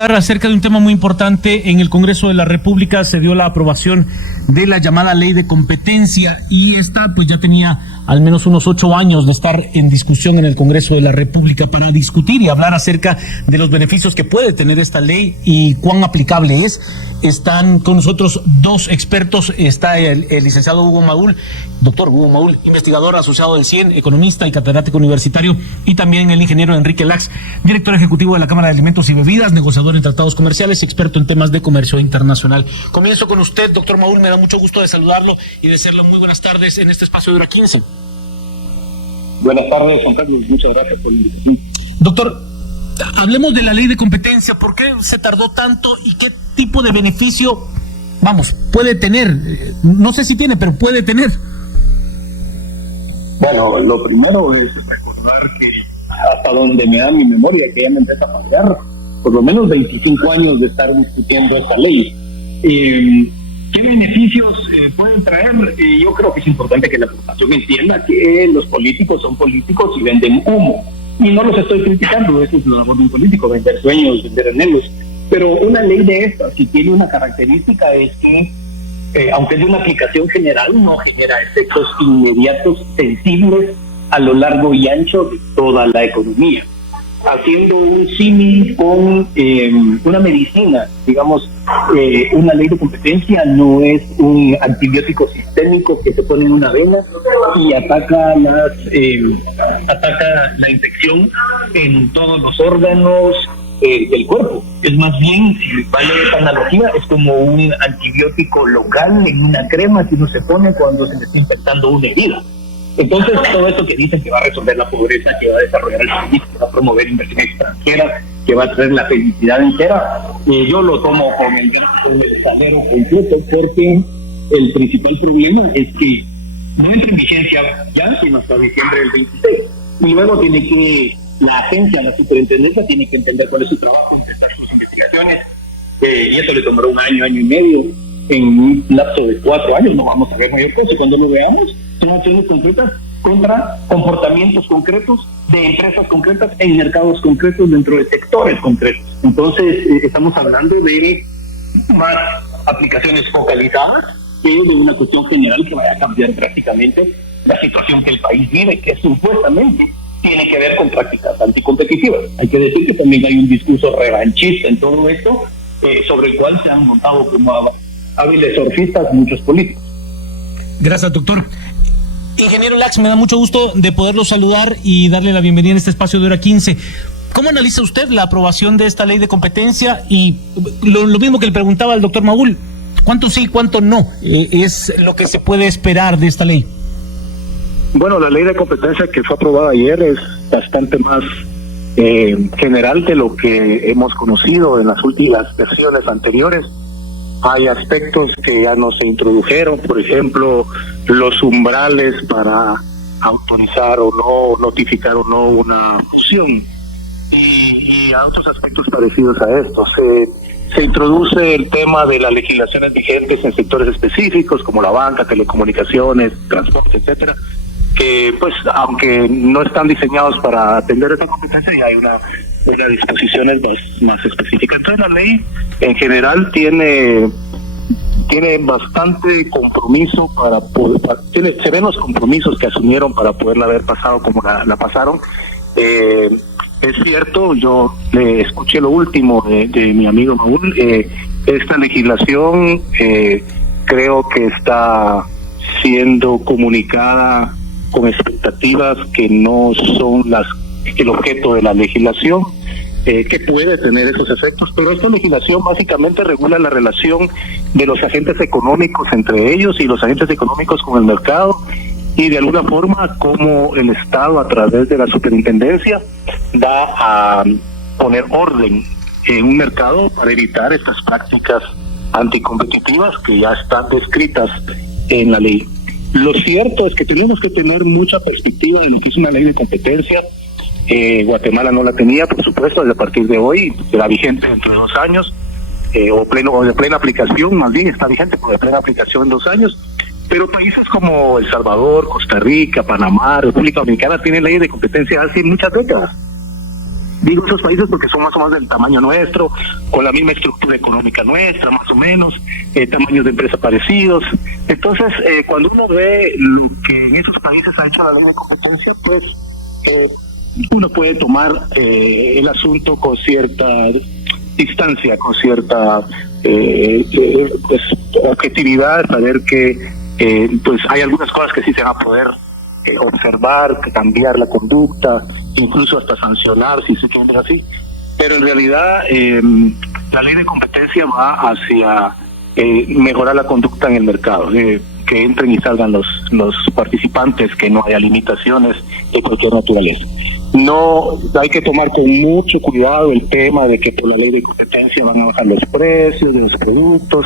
Acerca de un tema muy importante, en el Congreso de la República se dio la aprobación de la llamada Ley de Competencia y esta pues ya tenía al menos unos 8 años de estar en discusión en el Congreso de la República para discutir y hablar acerca de los beneficios que puede tener esta ley y cuán aplicable es. Están con nosotros dos expertos, está el licenciado Hugo Maúl, doctor Hugo Maúl, investigador asociado del CIEN, economista y catedrático universitario, y también el ingeniero Enrique Lax, director ejecutivo de la Cámara de Alimentos y Bebidas, negociador en tratados comerciales, experto en temas de comercio internacional. Comienzo con usted, doctor Maúl, me da mucho gusto de saludarlo y desearle muy buenas tardes en este espacio de Hora 15. Buenas tardes, Juan Carlos, muchas gracias por la invitación. Doctor, hablemos de la ley de competencia. ¿Por qué se tardó tanto y qué tipo de beneficio, puede tener? No sé si tiene, pero puede tener. Bueno, lo primero es recordar que hasta donde me da mi memoria, que ya me empieza a pasar por lo menos 25 años de estar discutiendo esta ley. ¿Qué beneficios pueden traer? Yo creo que es importante que la población entienda que los políticos son políticos y venden humo. Y no los estoy criticando, eso es la labor de un político, vender sueños, vender anhelos. Pero una ley de esta, si tiene una característica, es que, aunque es de una aplicación general, no genera efectos inmediatos sensibles a lo largo y ancho de toda la economía. Haciendo un símil con una medicina, digamos, una ley de competencia no es un antibiótico sistémico que se pone en una vena y ataca la infección en todos los órganos del cuerpo. Es más bien, si vale esta analogía, es como un antibiótico local en una crema que uno se pone cuando se le está infectando una herida. Entonces, todo esto que dicen que va a resolver la pobreza, que va a desarrollar el país, que va a promover inversión extranjera, que va a traer la felicidad entera, yo lo tomo con el salero completo, porque el principal problema es que no entra en vigencia ya, sino hasta diciembre del 26. Y luego la agencia, la superintendencia, tiene que entender cuál es su trabajo, empezar sus investigaciones, y eso le tomará un año y medio. En un lapso de 4 años no vamos a ver mayor cosa. Cuando lo veamos, son acciones concretas contra comportamientos concretos de empresas concretas en mercados concretos dentro de sectores concretos. Entonces, estamos hablando de más aplicaciones focalizadas que de una cuestión general que vaya a cambiar drásticamente la situación que el país vive, que supuestamente tiene que ver con prácticas anticompetitivas. Hay que decir que también hay un discurso revanchista en todo esto, sobre el cual se han montado como hábiles surfistas muchos políticos. Gracias, doctor. Ingeniero Lax, me da mucho gusto de poderlo saludar y darle la bienvenida en este espacio de Hora 15. ¿Cómo analiza usted la aprobación de esta ley de competencia? Y lo mismo que le preguntaba al doctor Maúl, ¿cuánto sí, cuánto no es lo que se puede esperar de esta ley? Bueno, la ley de competencia que fue aprobada ayer es bastante más general de lo que hemos conocido en las últimas versiones anteriores. Hay aspectos que ya no se introdujeron, por ejemplo, los umbrales para autorizar o no, notificar o no una fusión, y a otros aspectos parecidos a estos. Se introduce el tema de las legislaciones vigentes en sectores específicos como la banca, telecomunicaciones, transportes, etcétera, que pues aunque no están diseñados para atender esa competencia, ya hay unas disposiciones más específicas. Entonces la ley en general tiene bastante compromiso tiene severos compromisos que asumieron para poderla haber pasado como la pasaron. Es cierto, yo le escuché lo último de mi amigo Maúl. Esta legislación creo que está siendo comunicada con expectativas que no son el objeto de la legislación, que puede tener esos efectos, pero esta legislación básicamente regula la relación de los agentes económicos entre ellos y los agentes económicos con el mercado, y de alguna forma como el Estado a través de la superintendencia va a poner orden en un mercado para evitar estas prácticas anticompetitivas que ya están descritas en la ley. Lo cierto es que tenemos que tener mucha perspectiva de lo que es una ley de competencia. Guatemala no la tenía, por supuesto, desde a partir de hoy, será vigente dentro de 2 años, o de plena aplicación, más bien está vigente, pero de plena aplicación en 2 años. Pero países como El Salvador, Costa Rica, Panamá, República Dominicana tienen leyes de competencia hace muchas décadas. Digo esos países porque son más o menos del tamaño nuestro, con la misma estructura económica nuestra, más o menos, tamaños de empresas parecidos. Entonces, cuando uno ve lo que en esos países ha hecho la ley de competencia, pues uno puede tomar el asunto con cierta distancia, con cierta pues objetividad, saber que pues hay algunas cosas que sí se van a poder observar, cambiar la conducta, incluso hasta sancionar si se quiere así, pero en realidad la ley de competencia va hacia mejorar la conducta en el mercado, que entren y salgan los participantes, que no haya limitaciones de cualquier naturaleza. No hay que tomar con mucho cuidado el tema de que por la ley de competencia van a bajar los precios de los productos.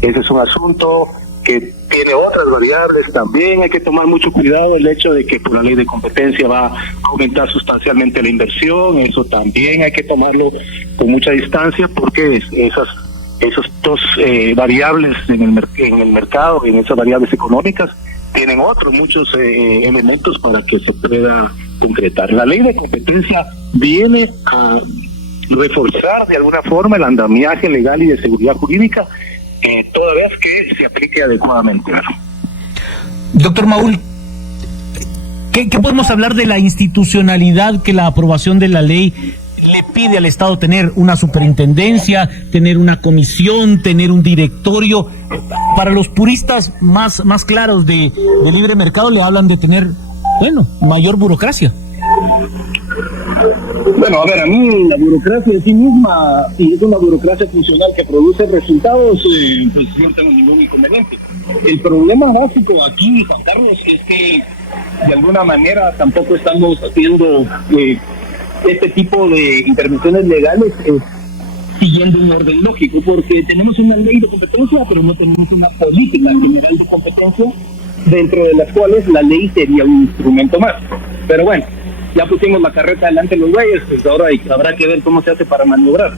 Ese es un asunto que tiene otras variables. También hay que tomar mucho cuidado el hecho de que por la ley de competencia va a aumentar sustancialmente la inversión. Eso también hay que tomarlo con mucha distancia, porque esos dos variables en el mercado, en esas variables económicas, tienen muchos elementos para que se pueda concretar. La ley de competencia viene a reforzar de alguna forma el andamiaje legal y de seguridad jurídica, toda vez que se aplique adecuadamente. Doctor Maúl, ¿qué podemos hablar de la institucionalidad que la aprobación de la ley le pide al Estado? Tener una superintendencia, tener una comisión, tener un directorio. Para los puristas más claros de libre mercado le hablan de tener, mayor burocracia. Bueno, a ver, a mí la burocracia en sí misma, si es una burocracia funcional que produce resultados, pues yo no tengo ningún inconveniente. El problema básico aquí, Juan Carlos, es que de alguna manera tampoco estamos haciendo este tipo de intervenciones legales siguiendo un orden lógico, porque tenemos una ley de competencia, pero no tenemos una política general de competencia, dentro de las cuales la ley sería un instrumento más. Pero bueno, ya pusimos la carreta delante de los bueyes, pues ahora habrá que ver cómo se hace para maniobrar.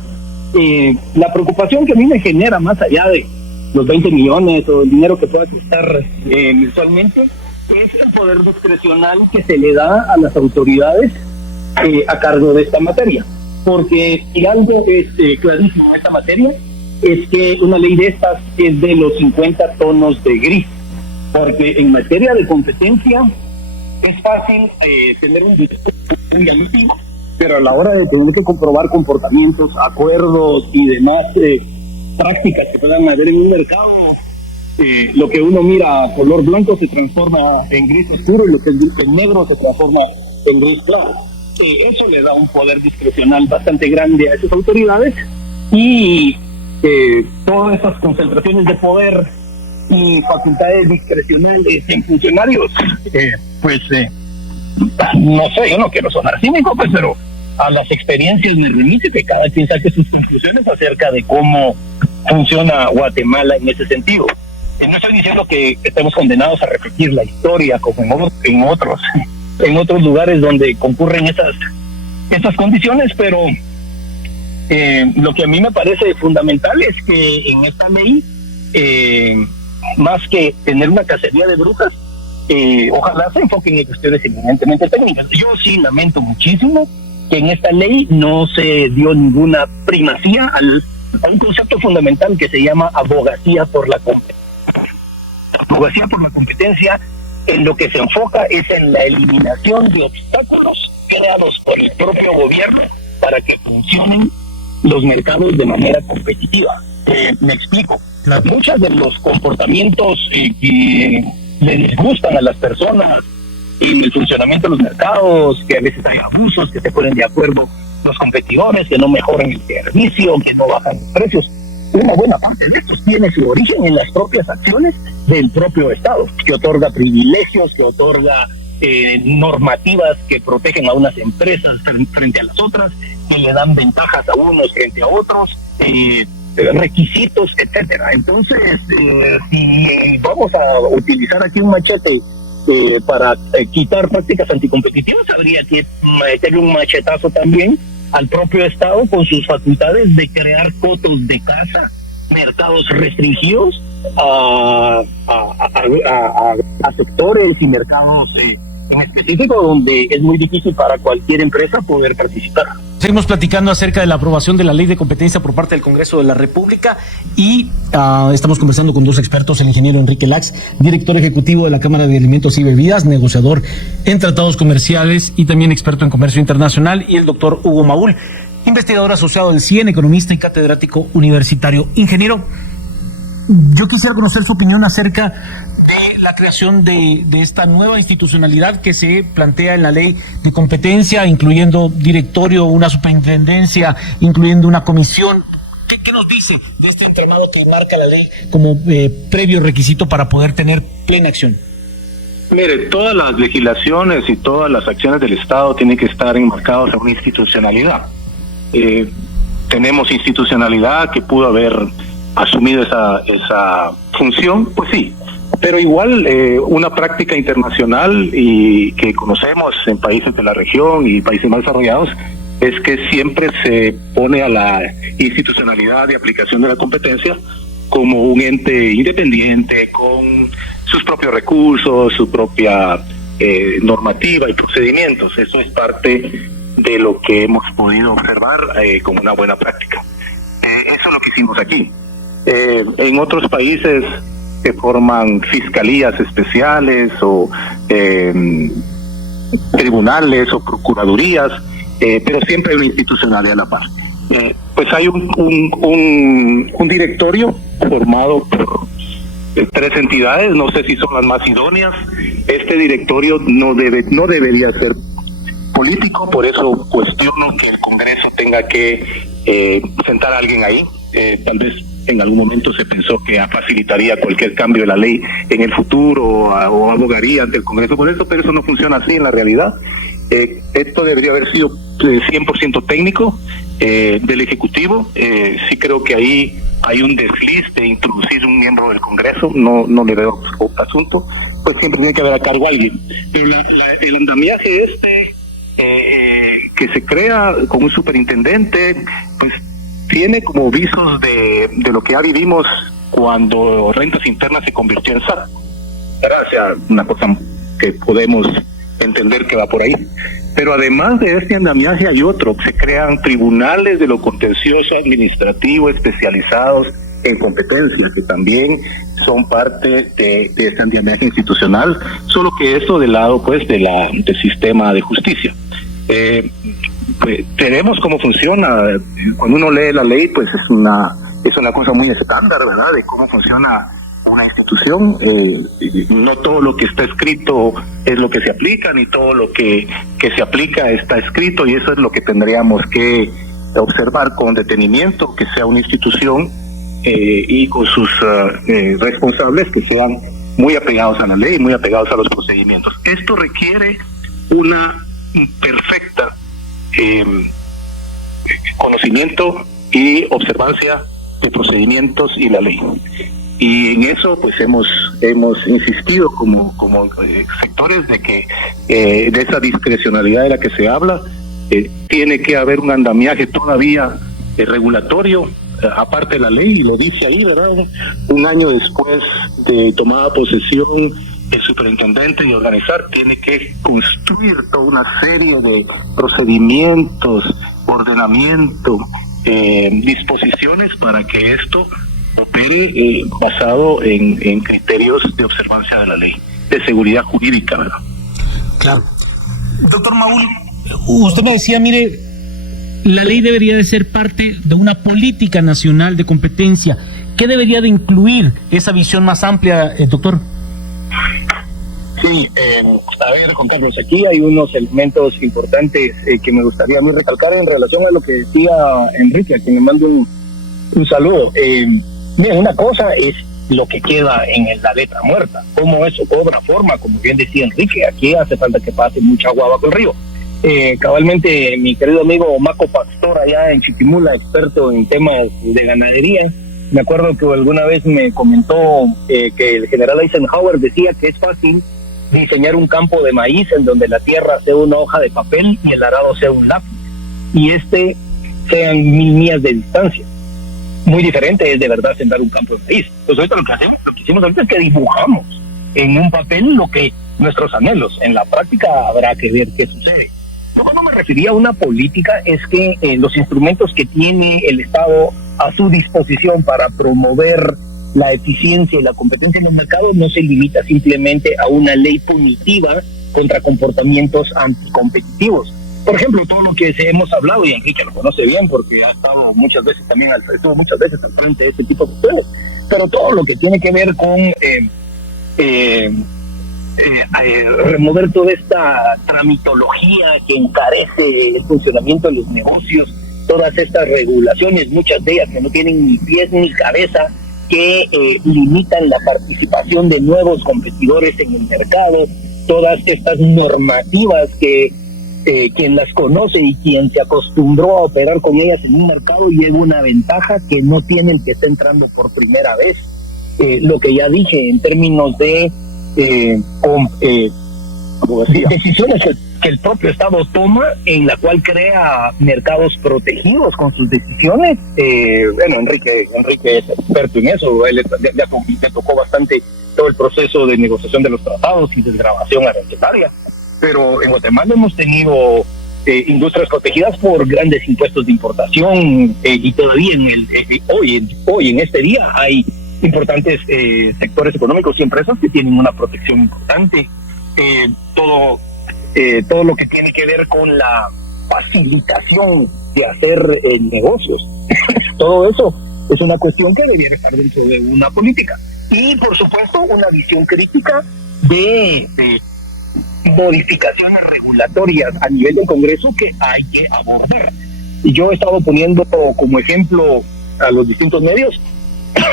La preocupación que a mí me genera, más allá de los 20 millones o el dinero que pueda costar mensualmente, es el poder discrecional que se le da a las autoridades a cargo de esta materia. Porque si algo es clarísimo en esta materia, es que una ley de estas es de los 50 tonos de gris. Porque en materia de competencia es fácil tener un discurso muy alusivo, pero a la hora de tener que comprobar comportamientos, acuerdos y demás prácticas que puedan haber en un mercado, lo que uno mira a color blanco se transforma en gris oscuro, y lo que es negro se transforma en gris claro. Eso le da un poder discrecional bastante grande a esas autoridades, y todas esas concentraciones de poder y facultades discrecionales en funcionarios, no sé, yo no quiero sonar cínico, pues, pero a las experiencias me remite que cada quien saque sus conclusiones acerca de cómo funciona Guatemala en ese sentido. No estoy diciendo que estemos condenados a repetir la historia como en otros lugares donde concurren esas condiciones, pero lo que a mí me parece fundamental es que en esta ley, más que tener una cacería de brujas, ojalá se enfoquen en cuestiones eminentemente técnicas. Yo sí lamento muchísimo que en esta ley no se dio ninguna primacía a un concepto fundamental que se llama abogacía por la competencia. Abogacía por la competencia, en lo que se enfoca es en la eliminación de obstáculos creados por el propio gobierno para que funcionen los mercados de manera competitiva. Me explico. Claro. Muchos de los comportamientos que le disgustan a las personas en el funcionamiento de los mercados, que a veces hay abusos, que se ponen de acuerdo los competidores, que no mejoran el servicio, que no bajan los precios. Una buena parte de estos tiene su origen en las propias acciones del propio Estado, que otorga privilegios, que otorga normativas que protegen a unas empresas frente a las otras, que le dan ventajas a unos frente a otros, requisitos, etcétera. Entonces, si vamos a utilizar aquí un machete para quitar prácticas anticompetitivas, habría que meterle un machetazo también al propio Estado con sus facultades de crear cotos de caza, mercados restringidos a sectores y mercados en específico donde es muy difícil para cualquier empresa poder participar. Seguimos platicando acerca de la aprobación de la ley de competencia por parte del Congreso de la República y estamos conversando con dos expertos, el ingeniero Enrique Lax, director ejecutivo de la Cámara de Alimentos y Bebidas, negociador en tratados comerciales y también experto en comercio internacional, y el doctor Hugo Maúl, investigador asociado del CIEN, economista y catedrático universitario. Ingeniero, yo quisiera conocer su opinión acerca de la creación de esta nueva institucionalidad que se plantea en la ley de competencia, incluyendo directorio, una superintendencia, incluyendo una comisión. ¿Qué nos dice de este entramado que marca la ley como previo requisito para poder tener plena acción? Mire, todas las legislaciones y todas las acciones del Estado tienen que estar enmarcadas en una institucionalidad. Tenemos institucionalidad que pudo haber asumido esa función, pues sí, pero igual una práctica internacional y que conocemos en países de la región y países más desarrollados es que siempre se pone a la institucionalidad de aplicación de la competencia como un ente independiente con sus propios recursos, su propia normativa y procedimientos. Eso es parte de lo que hemos podido observar como una buena práctica. Eso es lo que hicimos aquí. En otros países se forman fiscalías especiales o tribunales o procuradurías, pero siempre hay una institucionalidad a la par. Pues hay un directorio formado por 3 entidades, no sé si son las más idóneas. Este directorio no debería ser político, por eso cuestiono que el Congreso tenga que sentar a alguien ahí. Tal vez en algún momento se pensó que facilitaría cualquier cambio de la ley en el futuro o abogaría ante el Congreso por eso, pero eso no funciona así en la realidad. Esto debería haber sido 100% técnico del Ejecutivo. Sí creo que ahí hay un desliz de introducir un miembro del Congreso, no le veo asunto, pues siempre tiene que haber a cargo alguien. Pero el andamiaje que se crea con un superintendente, pues tiene como visos de lo que ya vivimos cuando Rentas Internas se convirtió en SAT. O sea, una cosa que podemos entender que va por ahí. Pero además de este andamiaje hay otro, se crean tribunales de lo contencioso administrativo especializados en competencia, que también son parte de este andamiaje institucional, solo que esto del lado pues del sistema de justicia. Pues, tenemos cómo funciona. Cuando uno lee la ley, pues es una cosa muy estándar, ¿verdad?, de cómo funciona una institución. No todo lo que está escrito es lo que se aplica, ni todo lo que se aplica está escrito, y eso es lo que tendríamos que observar con detenimiento, que sea una institución y con sus responsables que sean muy apegados a la ley, muy apegados a los procedimientos. Esto requiere una perfecta conocimiento y observancia de procedimientos y la ley. Y en eso pues hemos insistido como sectores de que de esa discrecionalidad de la que se habla, tiene que haber un andamiaje todavía regulatorio, aparte de la ley, y lo dice ahí, ¿verdad? Un año después de tomada posesión, el superintendente y organizar tiene que construir toda una serie de procedimientos, ordenamiento, disposiciones para que esto opere basado en criterios de observancia de la ley, de seguridad jurídica, ¿verdad? Claro. Doctor Maúl, usted me decía, mire, la ley debería de ser parte de una política nacional de competencia. ¿Qué debería de incluir esa visión más amplia, doctor? Sí, a ver, Juan Carlos, aquí hay unos elementos importantes que me gustaría a mí recalcar en relación a lo que decía Enrique, a quien le mando un saludo. Bien, una cosa es lo que queda en la letra muerta, cómo eso cobra forma, como bien decía Enrique. Aquí hace falta que pase mucha agua bajo el río. Cabalmente, mi querido amigo Maco Pastor, allá en Chiquimula, experto en temas de ganadería, me acuerdo que alguna vez me comentó que el general Eisenhower decía que es fácil diseñar un campo de maíz en donde la tierra sea una hoja de papel y el arado sea un lápiz, y sean 1000 millas de distancia. Muy diferente es de verdad sembrar un campo de maíz. Pues ahorita lo que hicimos ahorita es que dibujamos en un papel lo que nuestros anhelos. En la práctica habrá que ver qué sucede. Yo cuando me refería a una política es que los instrumentos que tiene el Estado a su disposición para promover la eficiencia y la competencia en los mercados no se limita simplemente a una ley punitiva contra comportamientos anticompetitivos. Por ejemplo, todo lo que hemos hablado, y Enrique lo conoce bien porque ha estado muchas veces también estuvo muchas veces al frente de este tipo de cuestiones, pero todo lo que tiene que ver con remover toda esta tramitología que encarece el funcionamiento de los negocios, todas estas regulaciones, muchas de ellas que no tienen ni pies ni cabeza, que limitan la participación de nuevos competidores en el mercado, todas estas normativas que quien las conoce y quien se acostumbró a operar con ellas en un mercado lleva una ventaja que no tiene el que está entrando por primera vez. Lo que ya dije en términos de decisiones que el propio Estado toma, en la cual crea mercados protegidos con sus decisiones. Bueno, Enrique es experto en eso, él le tocó bastante todo el proceso de negociación de los tratados y desgravación arancelaria, pero en Guatemala hemos tenido industrias protegidas por grandes impuestos de importación, y todavía hoy en este día hay importantes sectores económicos y empresas que tienen una protección importante. Todo lo que tiene que ver con la facilitación de hacer negocios, todo eso es una cuestión que debería estar dentro de una política, y por supuesto una visión crítica de modificaciones regulatorias a nivel del Congreso que hay que abordar. Y yo he estado poniendo como ejemplo a los distintos medios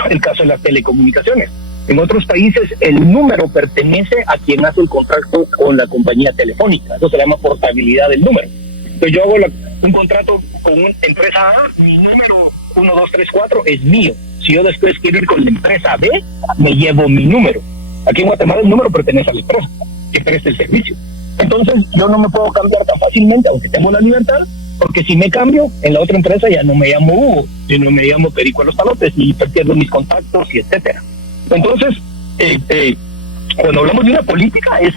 el caso de las telecomunicaciones. En otros países el número pertenece a quien hace el contrato con la compañía telefónica. Eso se llama portabilidad del número. Entonces yo hago un contrato con una empresa A, mi número 1234 es mío. Si yo después quiero ir con la empresa B, me llevo mi número. Aquí en Guatemala el número pertenece a la empresa que presta el servicio. Entonces yo no me puedo cambiar tan fácilmente, aunque tengo la libertad, porque si me cambio, en la otra empresa ya no me llamo Hugo, sino me llamo Perico a los Palotes y pierdo mis contactos y etcétera. Entonces, cuando hablamos de una política es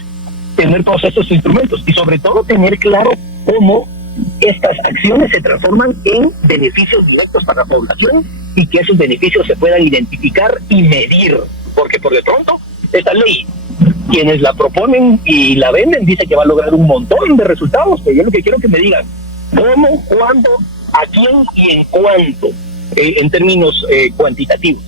tener todos estos instrumentos y sobre todo tener claro cómo estas acciones se transforman en beneficios directos para la población y que esos beneficios se puedan identificar y medir, porque por de pronto esta ley, quienes la proponen y la venden, dice que va a lograr un montón de resultados, pero yo lo que quiero que me digan cómo, cuándo, a quién y en cuánto, en términos cuantitativos.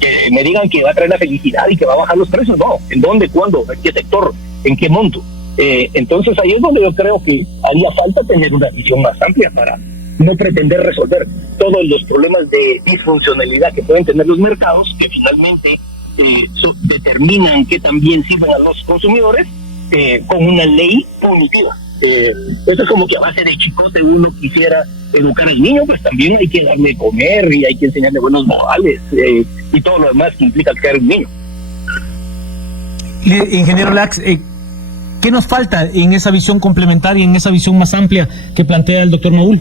Que me digan que va a traer la felicidad y que va a bajar los precios, no. ¿En dónde, cuándo, en qué sector, en qué monto? Entonces ahí es donde yo creo que haría falta tener una visión más amplia para no pretender resolver todos los problemas de disfuncionalidad que pueden tener los mercados, que finalmente determinan que también sirven a los consumidores con una ley punitiva. Eso es como que a base de chicote uno quisiera educar al niño, pues también hay que darle comer y hay que enseñarle buenos modales y todo lo demás que implica crear un niño. Ingeniero Lax, ¿qué nos falta en esa visión complementaria, en esa visión más amplia que plantea el doctor Maúl?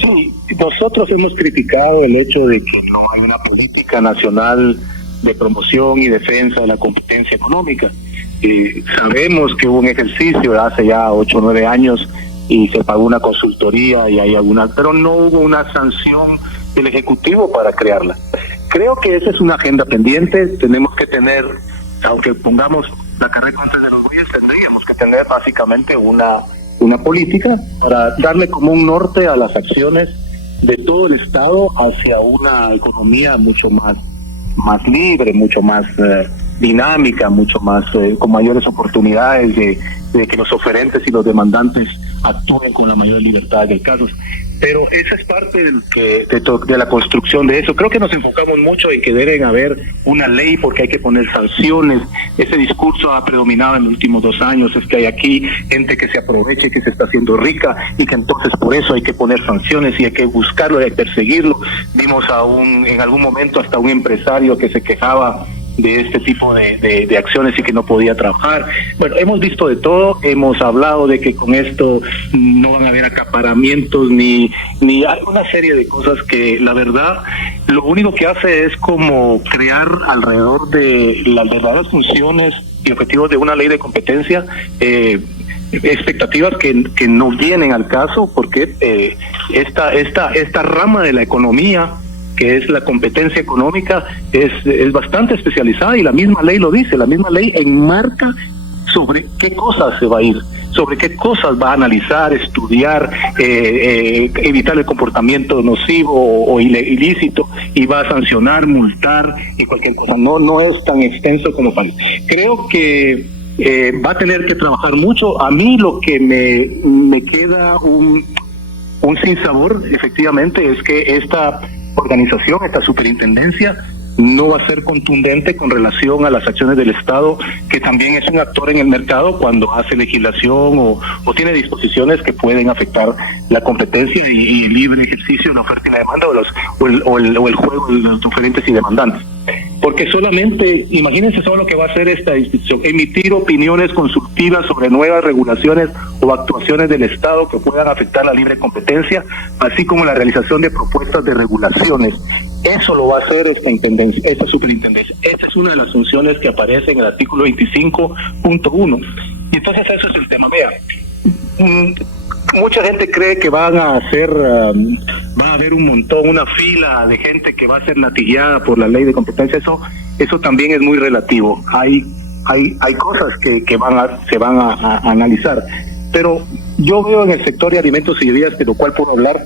Sí, nosotros hemos criticado el hecho de que no hay una política nacional de promoción y defensa de la competencia económica. Sabemos que hubo un ejercicio hace ya 8 o 9 años y se pagó una consultoría y hay alguna, pero no hubo una sanción del Ejecutivo para crearla. Creo que esa es una agenda pendiente. Tenemos que tener, aunque pongamos la carrera contra de los bueyes, tendríamos que tener básicamente una política para darle como un norte a las acciones de todo el Estado hacia una economía mucho más libre, mucho más dinámica, mucho más con mayores oportunidades de que los oferentes y los demandantes actúen con la mayor libertad de casos. Pero esa es parte de la construcción de eso. Creo que nos enfocamos mucho en que deben haber una ley porque hay que poner sanciones. Ese discurso ha predominado en los últimos 2 años, es que hay aquí gente que se aprovecha y que se está haciendo rica y que entonces por eso hay que poner sanciones y hay que buscarlo y hay que perseguirlo. Vimos en algún momento hasta un empresario que se quejaba de este tipo de acciones y que no podía trabajar. Bueno, hemos visto de todo, hemos hablado de que con esto no van a haber acaparamientos ni hay una serie de cosas que la verdad lo único que hace es como crear alrededor de las verdaderas funciones y objetivos de una ley de competencia expectativas que no vienen al caso, porque esta rama de la economía, que es la competencia económica, es bastante especializada, y la misma ley lo dice. La misma ley enmarca sobre qué cosas se va a ir, sobre qué cosas va a analizar, estudiar, evitar el comportamiento nocivo o ilícito, y va a sancionar, multar y cualquier cosa. No es tan extenso como parece. Creo que va a tener que trabajar mucho. A mí lo que me queda un sinsabor, efectivamente, es que esta organización, esta superintendencia, no va a ser contundente con relación a las acciones del Estado, que también es un actor en el mercado cuando hace legislación o tiene disposiciones que pueden afectar la competencia y el libre ejercicio de la oferta y la demanda, o el juego de los oferentes y demandantes. Porque solamente, imagínense solo lo que va a hacer esta institución: emitir opiniones consultivas sobre nuevas regulaciones o actuaciones del Estado que puedan afectar la libre competencia, así como la realización de propuestas de regulaciones. Eso lo va a hacer esta superintendencia. Esta es una de las funciones que aparece en el artículo 25.1. Y entonces eso es el tema. Vean, mucha gente cree que va a haber una fila de gente que va a ser latigueada por la ley de competencia. Eso también es muy relativo. Hay cosas que se van a analizar. Pero yo veo en el sector de alimentos y bebidas, de lo cual puedo hablar,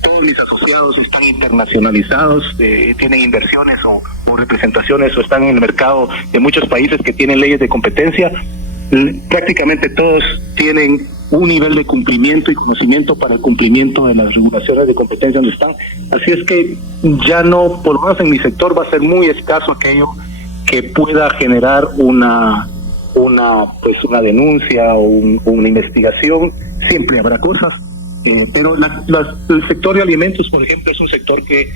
todos mis asociados están internacionalizados, tienen inversiones o representaciones, o están en el mercado de muchos países que tienen leyes de competencia. Prácticamente todos tienen un nivel de cumplimiento y conocimiento para el cumplimiento de las regulaciones de competencia donde están. Así es que ya no, por lo menos en mi sector, va a ser muy escaso aquello que pueda generar una denuncia o una investigación. Siempre habrá cosas, pero el sector de alimentos, por ejemplo, es un sector que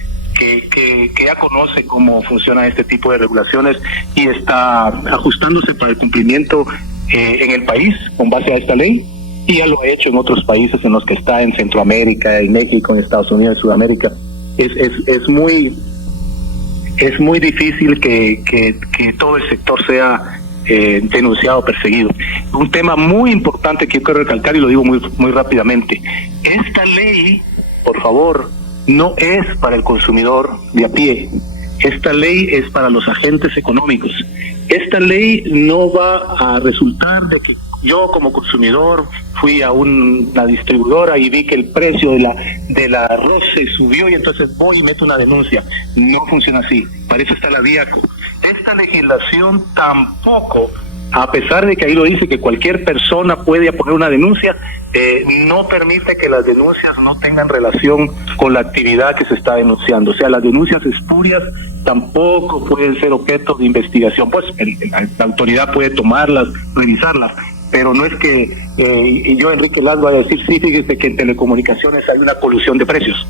ya conoce cómo funciona este tipo de regulaciones y está ajustándose para el cumplimiento en el país con base a esta ley, y ya lo ha hecho en otros países en los que está, en Centroamérica, en México, en Estados Unidos, en Sudamérica. Es muy difícil que todo el sector sea denunciado o perseguido. Un tema muy importante que yo quiero recalcar, y lo digo muy rápidamente: esta ley, por favor, no es para el consumidor de a pie. Esta ley es para los agentes económicos. Esta ley no va a resultar de que yo como consumidor fui a una distribuidora y vi que el precio del arroz se subió y entonces voy y meto una denuncia. No funciona así. Para eso está la DIACO. Esta legislación tampoco, a pesar de que ahí lo dice que cualquier persona puede poner una denuncia, no permite que las denuncias no tengan relación con la actividad que se está denunciando. O sea, las denuncias espurias tampoco pueden ser objeto de investigación. Pues la autoridad puede tomarlas, revisarlas, pero no es que yo, Enrique Las, voy a decir: sí, fíjese que en telecomunicaciones hay una colusión de precios.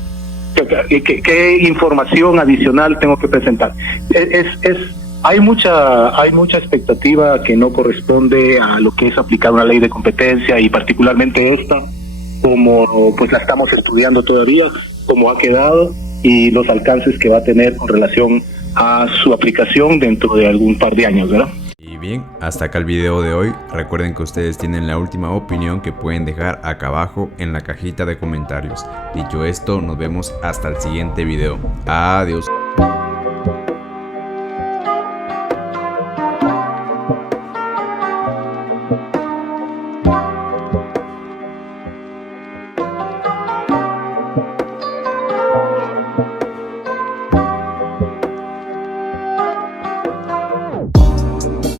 ¿Qué información adicional tengo que presentar? Hay mucha expectativa que no corresponde a lo que es aplicar una ley de competencia, y particularmente esta, como pues la estamos estudiando todavía, cómo ha quedado y los alcances que va a tener con relación a su aplicación dentro de algún par de años, ¿verdad? Y bien, hasta acá el video de hoy. Recuerden que ustedes tienen la última opinión que pueden dejar acá abajo en la cajita de comentarios. Dicho esto, nos vemos hasta el siguiente video. Adiós.